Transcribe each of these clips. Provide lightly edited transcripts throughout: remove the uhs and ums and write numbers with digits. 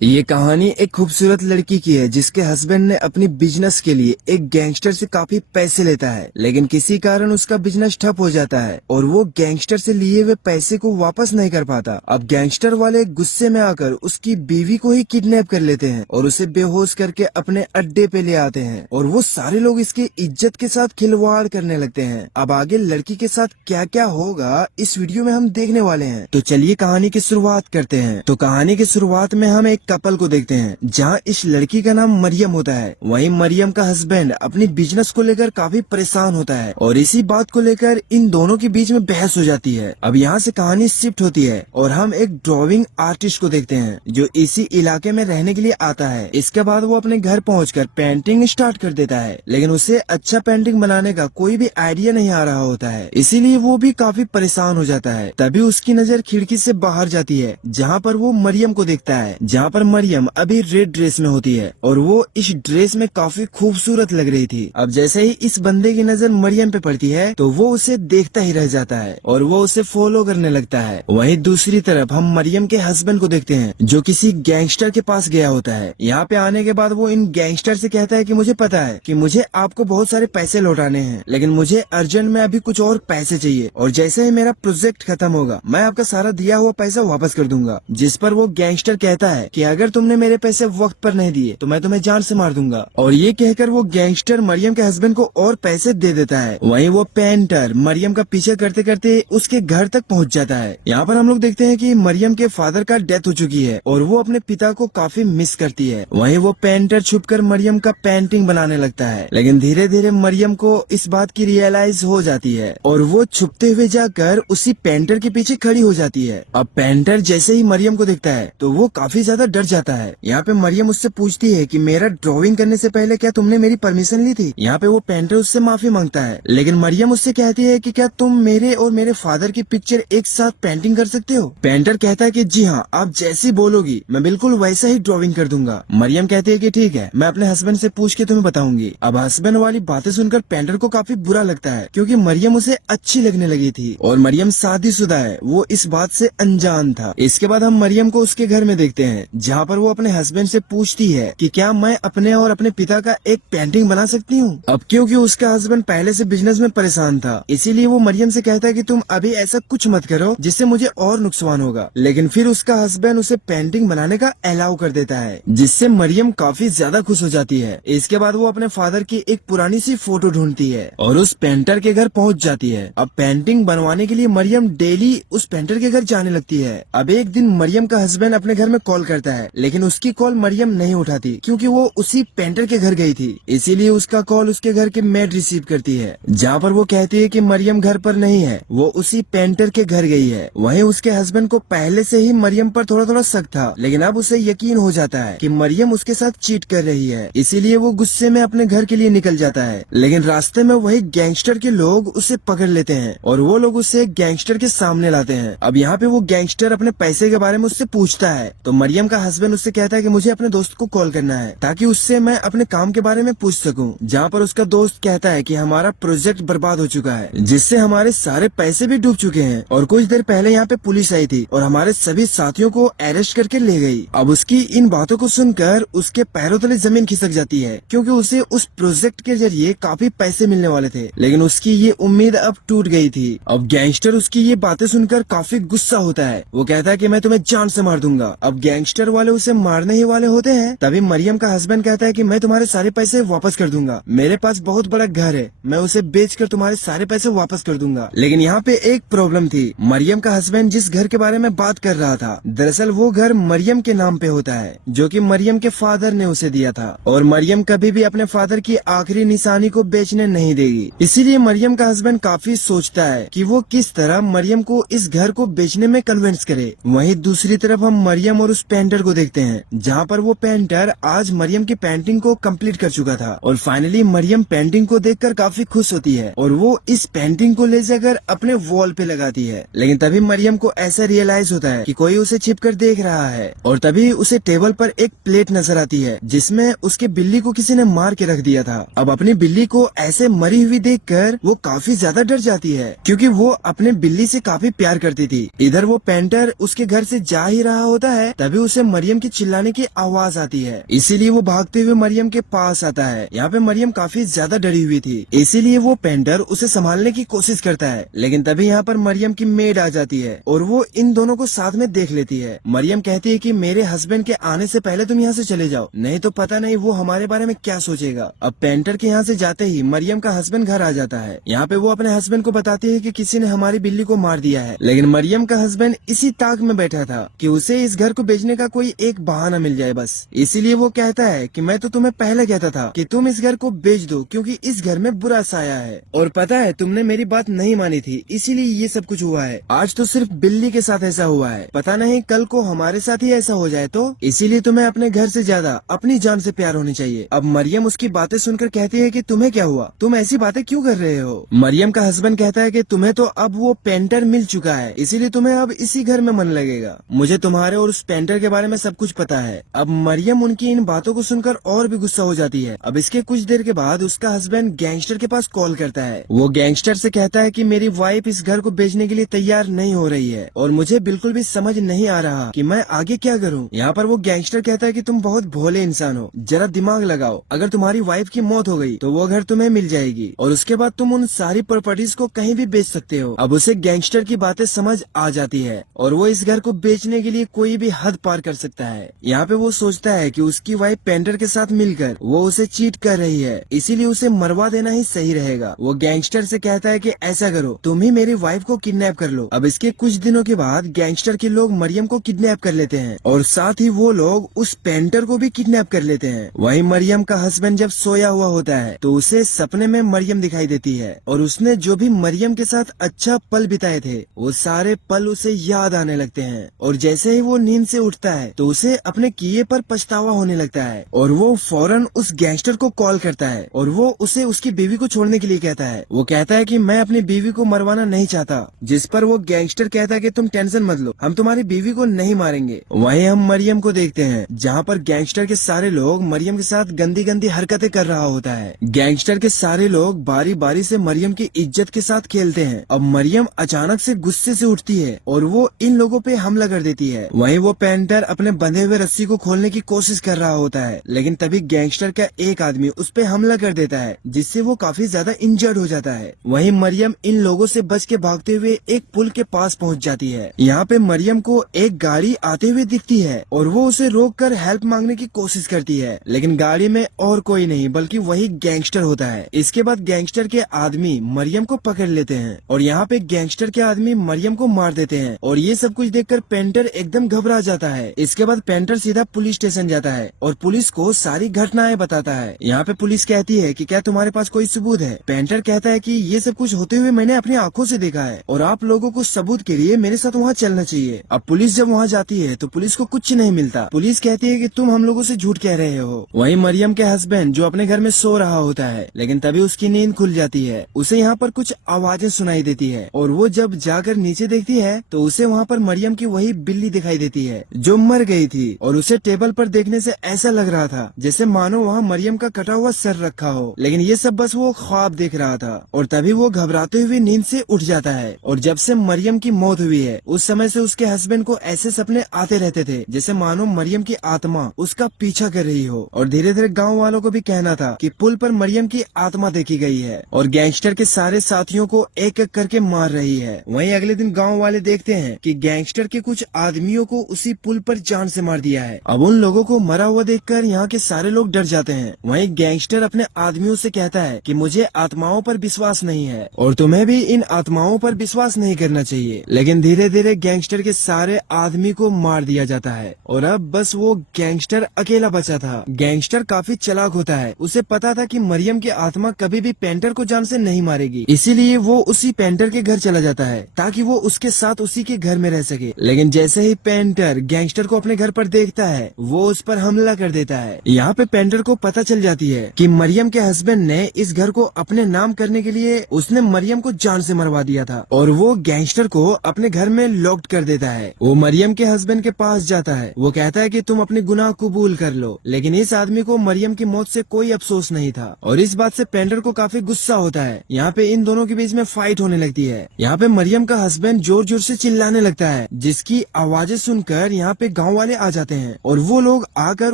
ये कहानी एक खूबसूरत लड़की की है जिसके हस्बैंड ने अपनी बिजनेस के लिए एक गैंगस्टर से काफी पैसे लेता है, लेकिन किसी कारण उसका बिजनेस ठप हो जाता है और वो गैंगस्टर से लिए हुए पैसे को वापस नहीं कर पाता। अब गैंगस्टर वाले गुस्से में आकर उसकी बीवी को ही किडनैप कर लेते हैं और उसे बेहोश करके अपने अड्डे पे ले आते हैं और वो सारे लोग इसकी इज्जत के साथ खिलवाड़ करने लगते हैं। अब आगे लड़की के साथ क्या क्या होगा इस वीडियो में हम देखने वाले हैं, तो चलिए कहानी की शुरुआत करते हैं। तो कहानी की शुरुआत में हम एक कपल को देखते हैं जहां इस लड़की का नाम मरियम होता है। वहीं मरियम का हस्बैंड अपनी बिजनेस को लेकर काफी परेशान होता है और इसी बात को लेकर इन दोनों के बीच में बहस हो जाती है। अब यहाँ से कहानी शिफ्ट होती है और हम एक ड्राइंग आर्टिस्ट को देखते हैं जो इसी इलाके में रहने के लिए आता है। इसके बाद वो अपने घर पहुंचकर पेंटिंग स्टार्ट कर देता है, लेकिन उसे अच्छा पेंटिंग बनाने का कोई भी आइडिया नहीं आ रहा होता है, इसीलिए वो भी काफी परेशान हो जाता है। तभी उसकी नजर खिड़की से बाहर जाती है जहाँ पर वो मरियम को देखता है, जहाँ पर मरियम अभी रेड ड्रेस में होती है और वो इस ड्रेस में काफी खूबसूरत लग रही थी। अब जैसे ही इस बंदे की नजर मरियम पे पड़ती है तो वो उसे देखता ही रह जाता है और वो उसे फॉलो करने लगता है। वहीं दूसरी तरफ हम मरियम के हस्बैंड को देखते हैं जो किसी गैंगस्टर के पास गया होता है। यहाँ पे आने के बाद वो इन गैंगस्टर से कहता है कि मुझे पता है कि मुझे आपको बहुत सारे पैसे लौटाने हैं, लेकिन मुझे अर्जेंट में अभी कुछ और पैसे चाहिए और जैसे ही मेरा प्रोजेक्ट खत्म होगा मैं आपका सारा दिया हुआ पैसा वापस कर दूंगा। जिस पर वो गैंगस्टर कहता है कि अगर तुमने मेरे पैसे वक्त पर नहीं दिए तो मैं तुम्हें जान से मार दूंगा। और ये कहकर वो गैंगस्टर मरियम के हस्बैंड को और पैसे दे देता है। वहीं वो पेंटर मरियम का पीछे करते करते उसके घर तक पहुंच जाता है। यहाँ पर हम लोग देखते हैं कि मरियम के फादर का डेथ हो चुकी है और वो अपने पिता को काफी मिस करती है। वहीं वो पेंटर छुपकर मरियम का पेंटिंग बनाने लगता है, लेकिन धीरे धीरे मरियम को इस बात की रियलाइज हो जाती है और वो छुपते हुए जाकर उसी पेंटर के पीछे खड़ी हो जाती है। अब पेंटर जैसे ही मरियम को देखता है तो वो काफी ज्यादा डर जाता है। यहाँ पे मरियम उससे पूछती है कि मेरा ड्राइंग करने से पहले क्या तुमने मेरी परमिशन ली थी। यहाँ पे वो पेंटर उससे माफी मांगता है, लेकिन मरियम उससे कहती है कि क्या तुम मेरे और मेरे फादर की पिक्चर एक साथ पेंटिंग कर सकते हो। पेंटर कहता है कि जी हाँ, आप जैसी बोलोगी मैं बिल्कुल वैसा ही ड्राइंग कर दूंगा। मरियम कहती है कि ठीक है, मैं अपने हस्बैंड से पूछ के तुम्हें बताऊंगी। अब हस्बैंड वाली बातें सुनकर पेंटर को काफी बुरा लगता है क्योंकि मरियम उसे अच्छी लगने लगी थी और मरियम शादीशुदा है, वो इस बात से अनजान था। इसके बाद हम मरियम को उसके घर में देखते हैं जहाँ पर वो अपने हस्बैंड से पूछती है कि क्या मैं अपने और अपने पिता का एक पेंटिंग बना सकती हूँ। अब क्योंकि उसका हस्बैंड पहले से बिजनेस में परेशान था, इसीलिए वो मरियम से कहता है कि तुम अभी ऐसा कुछ मत करो जिससे मुझे और नुकसान होगा, लेकिन फिर उसका हस्बैंड उसे पेंटिंग बनाने का अलाउ कर देता है, जिससे मरियम काफी ज्यादा खुश हो जाती है। इसके बाद वो अपने फादर की एक पुरानी सी फोटो ढूंढती है और उस पेंटर के घर पहुँच जाती है। अब पेंटिंग बनवाने के लिए मरियम डेली उस पेंटर के घर जाने लगती है। अब एक दिन मरियम का हस्बैंड अपने घर में कॉल करता है, लेकिन उसकी कॉल मरियम नहीं उठाती क्योंकि वो उसी पेंटर के घर गई थी, इसीलिए उसका कॉल उसके घर के मेड रिसीव करती है, जहाँ पर वो कहती है कि मरियम घर पर नहीं है, वो उसी पेंटर के घर गई है। वहीं उसके हस्बैंड को पहले से ही मरियम पर थोड़ा थोड़ा शक था, लेकिन अब उसे यकीन हो जाता है कि मरियम उसके साथ चीट कर रही है, इसीलिए वो गुस्से में अपने घर के लिए निकल जाता है। लेकिन रास्ते में वही गैंगस्टर के लोग उसे पकड़ लेते हैं और वो लोग उसे गैंगस्टर के सामने लाते हैं। अब यहाँ पे वो गैंगस्टर अपने पैसे के बारे में उससे पूछता है तो मरियम का हस्बैंड उससे कहता है कि मुझे अपने दोस्त को कॉल करना है ताकि उससे मैं अपने काम के बारे में पूछ सकूं। जहाँ पर उसका दोस्त कहता है कि हमारा प्रोजेक्ट बर्बाद हो चुका है, जिससे हमारे सारे पैसे भी डूब चुके हैं और कुछ देर पहले यहाँ पे पुलिस आई थी और हमारे सभी साथियों को अरेस्ट करके ले गई। अब उसकी इन बातों को सुनकर उसके पैरों तले जमीन खिसक जाती है क्योंकि उसे उस प्रोजेक्ट के जरिए काफी पैसे मिलने वाले थे, लेकिन उसकी ये उम्मीद अब टूट गई थी। अब गैंगस्टर उसकी ये बातें सुनकर काफी गुस्सा होता है, वो कहता है कि मैं तुम्हें जान से मार दूंगा। अब गैंगस्टर वाले उसे मारने ही वाले होते हैं, तभी मरियम का हस्बैंड कहता है कि मैं तुम्हारे सारे पैसे वापस कर दूंगा, मेरे पास बहुत बड़ा घर है, मैं उसे बेचकर तुम्हारे सारे पैसे वापस कर दूंगा। लेकिन यहाँ पे एक प्रॉब्लम थी, मरियम का हस्बैंड जिस घर के बारे में बात कर रहा था दरअसल वो घर मरियम के नाम पे होता है, जो कि मरियम के फादर ने उसे दिया था और मरियम कभी भी अपने फादर की आखिरी निशानी को बेचने नहीं देगी। इसीलिए मरियम का हस्बैंड काफी सोचता है कि वो किस तरह मरियम को इस घर को बेचने में कन्विंस करे। वहीं दूसरी तरफ हम मरियम और उस पेंटर को देखते हैं, जहाँ पर वो पेंटर आज मरियम की पेंटिंग को कंप्लीट कर चुका था और फाइनली मरियम पेंटिंग को देखकर काफी खुश होती है और वो इस पेंटिंग को ले जाकर अपने वॉल पे लगाती है। लेकिन तभी मरियम को ऐसा रियलाइज होता है कि कोई उसे छिपकर देख रहा है और तभी उसे टेबल पर एक प्लेट नजर आती है जिसमें उसके बिल्ली को किसी ने मार के रख दिया था। अब अपनी बिल्ली को ऐसे मरी हुई देखकर वो काफी ज्यादा डर जाती है क्योंकि वो अपने बिल्ली से काफी प्यार करती थी। इधर वो पेंटर उसके घर से जा ही रहा होता है, तभी उसे मरियम की चिल्लाने की आवाज आती है। इसीलिए वो भागते हुए मरियम के पास आता है। यहाँ पे मरियम काफी ज्यादा डरी हुई थी, इसीलिए वो पेंटर उसे संभालने की कोशिश करता है। लेकिन तभी यहाँ पर मरियम की मेड आ जाती है और वो इन दोनों को साथ में देख लेती है। मरियम कहती है कि मेरे हस्बैंड के आने से पहले तुम यहाँ से चले जाओ, नहीं तो पता नहीं वो हमारे बारे में क्या सोचेगा। अब पेंटर के यहाँ से जाते ही मरियम का हस्बैंड घर आ जाता है। यहाँ पे वो अपने हस्बैंड को बताती है कि किसी ने हमारी बिल्ली को मार दिया है। लेकिन मरियम का हस्बैंड इसी ताक में बैठा था कि उसे इस घर को बेचने का कोई एक बहाना मिल जाए बस। इसीलिए वो कहता है कि मैं तो तुम्हें पहले कहता था कि तुम इस घर को बेच दो, क्योंकि इस घर में बुरा साया है और पता है तुमने मेरी बात नहीं मानी थी, इसीलिए ये सब कुछ हुआ है। आज तो सिर्फ बिल्ली के साथ ऐसा हुआ है, पता नहीं कल को हमारे साथ ही ऐसा हो जाए तो। इसीलिए तुम्हें अपने घर से ज्यादा अपनी जान से प्यार होनी चाहिए। अब मरियम उसकी बातें सुनकर कहती है कि तुम्हें क्या हुआ, तुम ऐसी बातें क्यों कर रहे हो। मरियम का हस्बैंड कहता है कि तुम्हें तो अब वो पेंटर मिल चुका है, इसीलिए तुम्हें अब इसी घर में मन लगेगा। मुझे तुम्हारे और उस पेंटर के बारे में सब कुछ पता है। अब मरियम उनकी इन बातों को सुनकर और भी गुस्सा हो जाती है। अब इसके कुछ देर के बाद उसका हस्बैंड गैंगस्टर के पास कॉल करता है। वो गैंगस्टर से कहता है कि मेरी वाइफ इस घर को बेचने के लिए तैयार नहीं हो रही है और मुझे बिल्कुल भी समझ नहीं आ रहा कि मैं आगे क्या करूं। यहाँ पर वो गैंगस्टर कहता है कि तुम बहुत भोले इंसान हो, जरा दिमाग लगाओ। अगर तुम्हारी वाइफ की मौत हो गई तो वो घर तुम्हें मिल जाएगी और उसके बाद तुम उन सारी प्रॉपर्टीज को कहीं भी बेच सकते हो। अब उसे गैंगस्टर की बातें समझ आ जाती है और वो इस घर को बेचने के लिए कोई भी हद पार कर सकता है। यहाँ पे वो सोचता है कि उसकी वाइफ पेंटर के साथ मिलकर वो उसे चीट कर रही है, इसीलिए उसे मरवा देना ही सही रहेगा। वो गैंगस्टर से कहता है कि ऐसा करो, तुम ही मेरी वाइफ को किडनैप कर लो। अब इसके कुछ दिनों के बाद गैंगस्टर के लोग मरियम को किडनैप कर लेते हैं और साथ ही वो लोग उस पेंटर को भी किडनैप कर लेते हैं। वहीं मरियम का हस्बैंड जब सोया हुआ होता है तो उसे सपने में मरियम दिखाई देती है और उसने जो भी मरियम के साथ अच्छा पल बिताए थे वो सारे पल उसे याद आने लगते हैं। और जैसे ही वो नींद से उठता है तो उसे अपने किए पर पछतावा होने लगता है और वो फौरन उस गैंगस्टर को कॉल करता है और वो उसे उसकी बीवी को छोड़ने के लिए कहता है। वो कहता है कि मैं अपनी बीवी को मरवाना नहीं चाहता, जिस पर वो गैंगस्टर कहता है कि तुम टेंशन मत लो, हम तुम्हारी बीवी को नहीं मारेंगे। वहीं हम मरियम को देखते हैं जहाँ पर गैंगस्टर के सारे लोग मरियम के साथ गंदी गंदी हरकतें कर रहा होता है। गैंगस्टर के सारे लोग बारी बारी से मरियम की इज्जत के साथ खेलते हैं। अब मरियम अचानक से गुस्से से उठती है और वो इन लोगों पे हमला कर देती है। वहीं वो पेंटर अपने बंधे हुए रस्सी को खोलने की कोशिश कर रहा होता है, लेकिन तभी गैंगस्टर का एक आदमी उस पे हमला कर देता है, जिससे वो काफी ज्यादा इंजर्ड हो जाता है। वहीं मरियम इन लोगों से बच के भागते हुए एक पुल के पास पहुंच जाती है। यहाँ पे मरियम को एक गाड़ी आते हुए दिखती है और वो उसे रोककर हेल्प मांगने की कोशिश करती है, लेकिन गाड़ी में और कोई नहीं बल्कि वही गैंगस्टर होता है। इसके बाद गैंगस्टर के आदमी मरियम को पकड़ लेते हैं और यहाँ पे गैंगस्टर के आदमी मरियम को मार देते हैं और ये सब कुछ देखकर पेंटर एकदम घबरा जाता है। इसके बाद पेंटर सीधा पुलिस स्टेशन जाता है और पुलिस को सारी घटनाएं बताता है। यहाँ पे पुलिस कहती है कि क्या तुम्हारे पास कोई सबूत है। पेंटर कहता है कि ये सब कुछ होते हुए मैंने अपनी आंखों से देखा है और आप लोगों को सबूत के लिए मेरे साथ वहाँ चलना चाहिए। अब पुलिस जब वहाँ जाती है तो पुलिस को कुछ नहीं मिलता। पुलिस कहती है कि तुम हम लोगों से झूठ कह रहे हो। वहीं मरियम के हस्बैंड जो अपने घर में सो रहा होता है, लेकिन तभी उसकी नींद खुल जाती है। उसे यहाँ पर कुछ आवाजें सुनाई देती है और वो जब जाकर नीचे देखती है तो उसे वहाँ पर मरियम की वही बिल्ली दिखाई देती है जो मर गई थी और उसे टेबल पर देखने से ऐसा लग रहा था जैसे मानो वहाँ मरियम का कटा हुआ सर रखा हो, लेकिन ये सब बस वो ख्वाब देख रहा था। और तभी वो घबराते हुए नींद से उठ जाता है और जब से मरियम की मौत हुई है उस समय से उसके हस्बैंड को ऐसे सपने आते रहते थे जैसे मानो मरियम की आत्मा उसका पीछा कर रही हो। और धीरे धीरे गाँव वालों को भी कहना था कि पुल पर मरियम की आत्मा देखी गई है और गैंगस्टर के सारे साथियों को एक एक करके मार रही है। वहीं अगले दिन गाँव वाले देखते हैं कि गैंगस्टर के कुछ आदमियों को उसी पुल पर जान से मार दिया है। अब उन लोगों को मरा हुआ देखकर यहाँ के सारे लोग डर जाते हैं। वहीं गैंगस्टर अपने आदमियों से कहता है कि मुझे आत्माओं पर विश्वास नहीं है और तुम्हें भी इन आत्माओं पर विश्वास नहीं करना चाहिए। लेकिन धीरे धीरे गैंगस्टर के सारे आदमी को मार दिया जाता है और अब बस वो गैंगस्टर अकेला बचा था। गैंगस्टर काफी चालाक होता है, उसे पता था कि मरियम की आत्मा कभी भी पेंटर को जान से नहीं मारेगी, इसीलिए वो उसी पेंटर के घर चला जाता है ताकि वो उसके साथ उसी के घर में रह सके। लेकिन जैसे ही पेंटर गैंगस्टर को अपने घर पर देखता है वो उस पर हमला कर देता है। यहाँ पे पेंटर को पता चल जाती है कि मरियम के हस्बैंड ने इस घर को अपने नाम करने के लिए उसने मरियम को जान से मरवा दिया था और वो गैंगस्टर को अपने घर में लॉक्ड कर देता है। वो मरियम के हस्बैंड के पास जाता है, वो कहता है कि तुम अपने गुनाह कबूल कर लो, लेकिन इस आदमी को मरियम की मौत से कोई अफसोस नहीं था और इस बात से पेंटर को काफी गुस्सा होता है। यहाँ पे इन दोनों के बीच में फाइट होने लगती है। यहाँ पे मरियम का हस्बैंड जोर जोर से चिल्लाने लगता है, जिसकी आवाजें सुनकर यहाँ पे गांव वाले आ जाते हैं और वो लोग आकर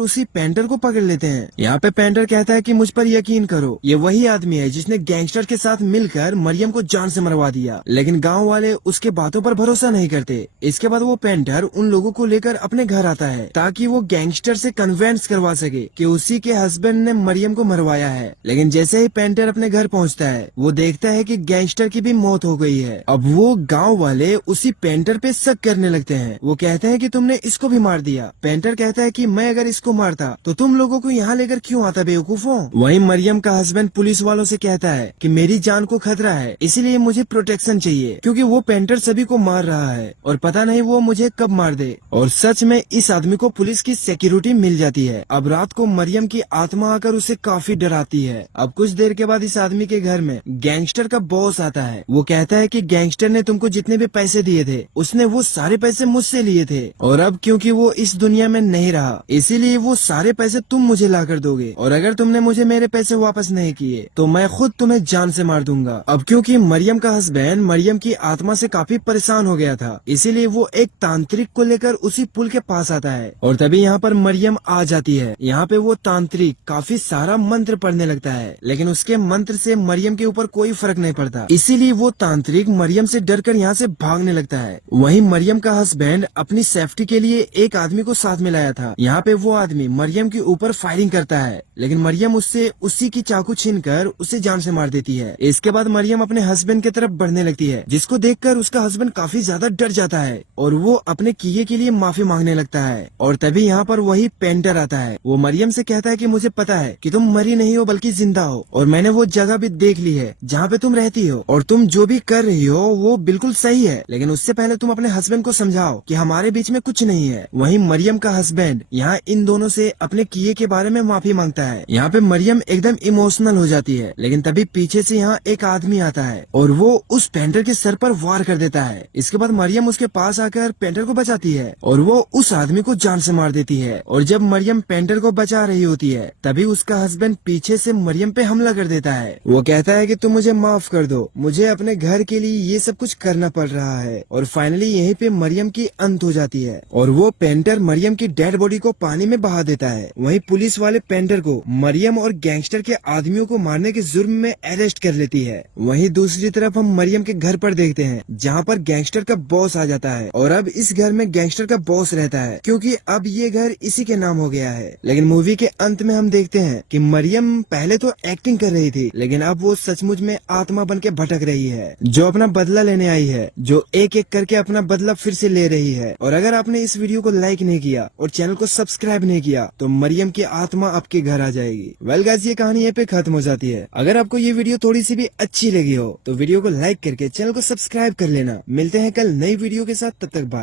उसी पेंटर को पकड़ लेते हैं। यहाँ पे पेंटर कहता है कि मुझ पर यकीन करो, ये वही आदमी है जिसने गैंगस्टर के साथ मिलकर मरियम को जान से मरवा दिया। लेकिन गांव वाले उसके बातों पर भरोसा नहीं करते। इसके बाद वो पेंटर उन लोगों को लेकर अपने घर आता है ताकि वो गैंगस्टर से कन्विंस करवा सके कि उसी के हस्बैंड ने मरियम को मरवाया है। लेकिन जैसे ही पेंटर अपने घर पहुंचता है वो देखता है कि गैंगस्टर की भी मौत हो गई है। अब वो गांव वाले उसी पेंटर पे शक करने लगते हैं। वो कहते हैं कि तुमने इसको भी मार दिया। पेंटर कहता है कि मैं अगर इसको मारता तो तुम लोगों को यहाँ लेकर क्यों आता बेवकूफों। वहीं मरियम का हस्बैंड पुलिस वालों से कहता है कि मेरी जान को खतरा है, इसीलिए मुझे प्रोटेक्शन चाहिए, क्योंकि वो पेंटर सभी को मार रहा है और पता नहीं वो मुझे कब मार दे। और सच में इस आदमी को पुलिस की सिक्योरिटी मिल जाती है। अब रात को मरियम की आत्मा आकर उसे काफी डराती है। अब कुछ देर के बाद इस आदमी के घर में गैंगस्टर का बॉस आता है। वो कहता है कि गैंगस्टर ने तुमको जितने भी पैसे दिए थे उसने वो सारे पैसे मुझसे लिए थे और अब क्योंकि वो इस दुनिया में नहीं रहा इसीलिए वो सारे पैसे तुम मुझे ला कर दोगे और अगर तुमने मुझे मेरे पैसे वापस नहीं किए तो मैं खुद तुम्हें जान से मार दूंगा। अब क्योंकि मरियम का हस्बैंड मरियम की आत्मा से काफी परेशान हो गया था इसीलिए वो एक तांत्रिक को लेकर उसी पुल के पास आता है और तभी यहाँ पर मरियम आ जाती है। यहाँ पे वो तांत्रिक काफी सारा मंत्र पढ़ने लगता है लेकिन उसके मंत्र से मरियम के ऊपर कोई फर्क नहीं पड़ता, इसीलिए वो तांत्रिक मरियम से डरकर यहाँ से भागने लगता है। वहीं मरियम का हस्बैंड अपनी सेफ्टी के लिए एक आदमी को साथ में लाया था। यहाँ पे वो आदमी मरियम के ऊपर फायरिंग करता है लेकिन मरियम उससे उसी की चाकू छीनकर उसे जान से मार देती है। इसके बाद मरियम अपने हस्बैंड की तरफ बढ़ने लगती है जिसको देखकर उसका हस्बैंड काफी ज्यादा डर जाता है और वो अपने किए के लिए माफी मांगने लगता है। और तभी यहाँ पर वही पेंटर आता है। वो मरियम से कहता है कि मुझे पता है कि तुम मरी नहीं हो बल्कि जिंदा हो और मैंने वो जगह भी देख ली है जहाँ पे तुम रहती हो और तुम जो भी कर रही हो वो बिल्कुल सही है, लेकिन उससे पहले तुम अपने हस्बैंड को समझाओ कि हमारे बीच में कुछ नहीं है। वहीं मरियम का हस्बैंड यहाँ इन दोनों से अपने किए के बारे में माफी मांगता है। यहाँ पे मरियम एकदम इमोशनल हो जाती है लेकिन तभी पीछे से यहाँ एक आदमी आता है और वो उस पेंटर के सर पर वार कर देता है। इसके बाद मरियम उसके पास आकर पेंटर को बचाती है और वो उस आदमी को जान से मार देती है। और जब मरियम पेंटर को बचा रही होती है तभी उसका हस्बैंड पीछे से मरियम पे हमला कर देता है। वो कहता है कि तुम मुझे माफ कर दो, मुझे अपने घर के लिए ये सब कुछ करना पड़ रहा है। और फाइनली यहीं पे मरियम की अंत हो जाती है और वो पेंटर मरियम की डेड बॉडी को पानी में बहा देता है। वहीं पुलिस वाले पेंटर को मरियम और गैंगस्टर के आदमियों को मारने के जुर्म में अरेस्ट कर लेती है। वहीं दूसरी तरफ हम मरियम के घर पर देखते हैं जहाँ पर गैंगस्टर का बॉस आ जाता है और अब इस घर में गैंगस्टर का बॉस रहता है क्योंकि अब ये घर इसी के नाम हो गया है। लेकिन मूवी के अंत में हम देखते हैं कि मरियम पहले तो एक्टिंग कर रही थी लेकिन अब वो सचमुच में आत्मा बन के भटक रही है जो अपना बदला लेने आई है, जो एक एक करके अपना बदला फिर से ले रही है। और अगर आपने इस वीडियो को लाइक नहीं किया और चैनल को सब्सक्राइब नहीं किया तो मरियम की आत्मा आपके घर आ जाएगी। वेल गाइस, ये कहानी यहाँ पे खत्म हो जाती है। अगर आपको ये वीडियो थोड़ी सी भी अच्छी लगी हो तो वीडियो को लाइक करके चैनल को सब्सक्राइब कर लेना। मिलते हैं कल नई वीडियो के साथ, तब तक बाय।